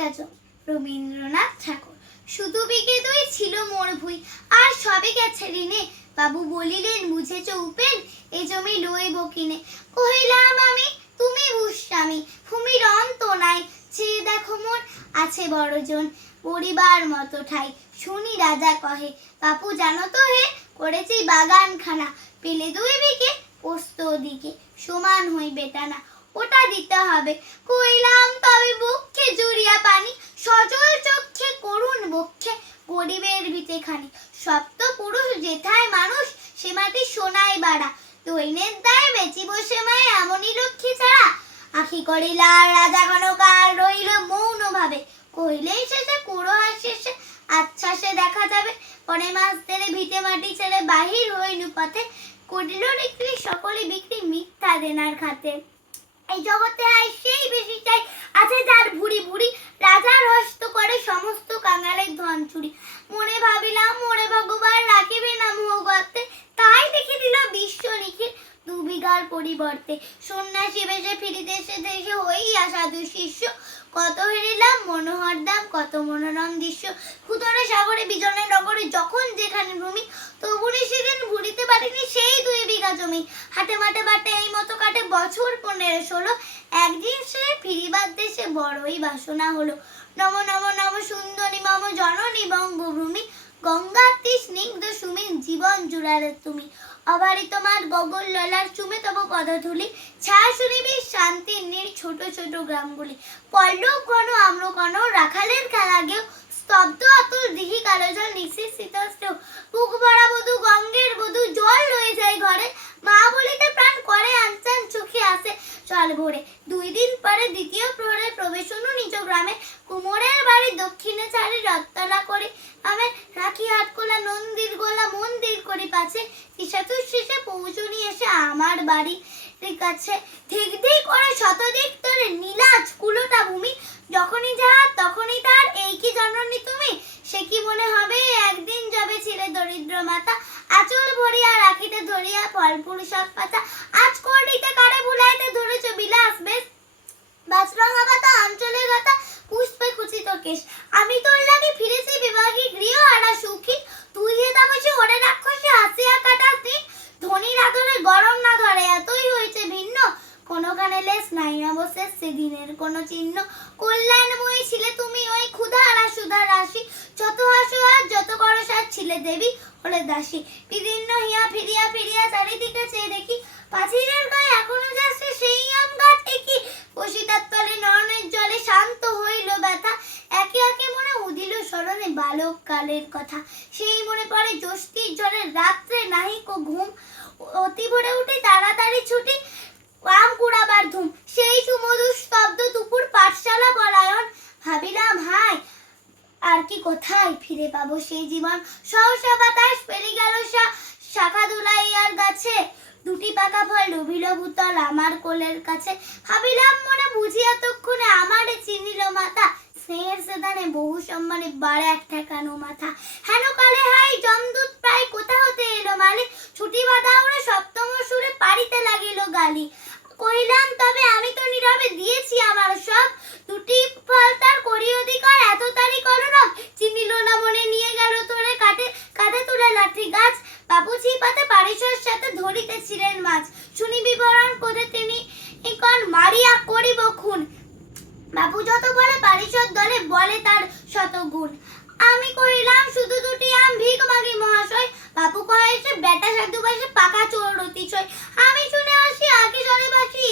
বিঘা রবীন্দ্রনাথ ঠাকুর, শুধু বিঘে দুই ছিল মোর ভুই, আর সবে গেছে ঋণে বাবু বলিলেন, বুঝেছ উপেন, এ জমি লইব কিনে। কহিলাম, আমি, তুমি ভূস্বামী ভূমির অন্ত নাই। চেয়ে দেখো মোর আছে বড়জন, পরিবার মতো ঠাই। শুনি রাজা কহে, বাপু জানো তো হে, করেছি বাগানখানা। পেলে দুই বিকে পোস্ত দিকে, সমান হইবে টানা। ওটা দিতে হবে। কইলাম তবে বক্ষে জুড়িয়া পানি, সজল চক্ষে করুণ বক্ষে, গরিবের ভিটে খানি। সপ্ত পুরুষ যেথায় মানুষ, সে মাটি সোনায় বাড়া। দৈনের দায় বেচি বসে মায় এমনই লক্ষ্মী ছাড়া। আখি করিলা রাজা কনকার রইল মৌন ভাবে। কইলেই শেষে কুড়ো হাস আচ্ছা সে দেখা যাবে। পরে মাস তেরে ভিটে মাটি ছেড়ে বাহির হইনু পথে। করিল বিক্রি সকলে বিক্রি মিথ্যা দেনার খাতে। এই জগতে আয় সেই বেশি চাই। আছে যার ভুড়ি ভুড়ি রাজার হস্ত করে সমস্ত কাঙালের ধন চুরি। মনে ভাবিলাম মোরে ভগবান রাখিবে না মোহগতে তাই দেখে দিল বিশ্ব নিখিল দু বিঘার পরিবর্তে। সন্ন্যাসী বেশে ফিরিতে এসে দেশে হইয়া সাধু শিষ্য। কত হেরিলাম, মনোহর দাম, কত মনোরম দৃশ্য। ক্ষুদরে সাগরে বিজনের নগরে যখন যেখানে ভূমি তবুনি সেদিন ভুলিতে পারিনি সেই দুই বিঘা জমি হাটে মাঠে বাটে এই মতো কাটে বছর পনেরো ষোলো, একদিন সে ফিরিবার দেশে বড়ই বাসনা হলো। নম নম নম, সুন্দরী, মম, জননী, বঙ্গভূমি গঙ্গার তীর স্নিগ্ধ সুমির জীবন জুড়ালে তুমি। অবারি তোমার গগল ললার চুমে তব পদধূলি ছায়া শুনিবি শান্তির নীর ছোট ছোট গ্রামগুলি। পল্লব ঘন, আম্র ঘন, রাখালের খেলা গেও স্তব্ধ অতুল দিঘি কালো জল শীতল বুক ভরা বধু, গঙ্গের বধু আমার বাড়ি ঠিক আছে ঠিক ঠিক করে শতদিক তোরে নীলাজ কুলোটা ভূমি যখনই যাহা তখনই তার এই কি জননী তুমি সে কি মনে হবে একদিন যাবে ছিলে দরিদ্র মাতা আচল ভরিয়া রাখিতে ধরিয়া ফল পুরুষক পাতা আজ করিতে কারে ভুলাইতে ধরেছ বিলাস বেশ বাজরঙ্গা পাতা অঞ্চলের কথা পুষ্পে কুচিত কেশ আমি তোর লাগি ফিরেছি বিভাগী গৃহ আড়া সুখী তুই হে তাপসে ওরে রাক্ষসে হাসিয়া কাটা দিন ধনির আদরে গরম না ধরে এতই হয়েছে ভিন্ন নাই অবশেষ সেদিনের কোনো চিহ্ন কল্যাণময়ী ছিলে তুমি ওই ক্ষুধা আর সুধা রাশি। যত হাসো আর যত করসার ছিলে দেবী, হলে দাসী। বিদীর্ণ হিয়া ফিরিয়া ফিরিয়া চারিদিকে চেয়ে দেখি পাঁচিরের গায়ে এখনও যাচ্ছে সেই আম গাছ একই। বসিতার তলে নয়নের জলে শান্ত হইল ব্যথা। একে একে মনে উদিল স্মরণে বালক কালের কথা। সেই মনে পড়ে জ্যোষ্ঠীর জলের রাত্রে নাহিক ও ঘুম। অতি ভোরে উঠে তাড়াতাড়ি ছুটি। আম কুড়াবার ধুম সেই সুমধুর স্তব্ধ দুপুর পাঠশালা পলায়ন। ভাবিলাম হাই আর কি কোথায় ফিরে পাবো সেই জীবন? সহসা বাতাস পেরি গেল শাখা দুলাইয়ার গাছে দুটি পাকা ফল ডুবিল ভূতল আমার কোলের কাছে। ভাবিলাম মনে বুঝি এতক্ষণে আমারে চিনিল মাতা স্নেহের সেদানে বহু সম্মানে বাড়ে এক ঠেকানো মাথা। হেন কালে হাই জমদূত প্রায় কোথা হতে এলো মালে? ছুটি বাঁধা ওরে সপ্তম সুরে পারিতে লাগিল গালি। কইলাম, তবে আমি তো নীরবে দিয়েছি আমার সব। দুটি ফল তার করি অধিকার, এত তারি চিনিল না মনে নিয়ে গেল তোরে কাটে কাঁধে তুলে লাঠি গাছ। বাবুজি পাতে পারিসর সাথে ধরিতেছিলেন মাছ। শুনি বিবরণ করে তিনি ইকন মারিয়া করিব খুন। বাবু যত বলে পারিষদ দলে, বলে তার শত গুণ। আমি কহিলাম শুধু দুটি আম ভিক মাগি মহাশয়। বাবু কহে সে বেটা সাধু পাশে পাকা চোর অতিশয় আমি শুনে আসি আগে জলে বাসি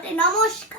এই ছিল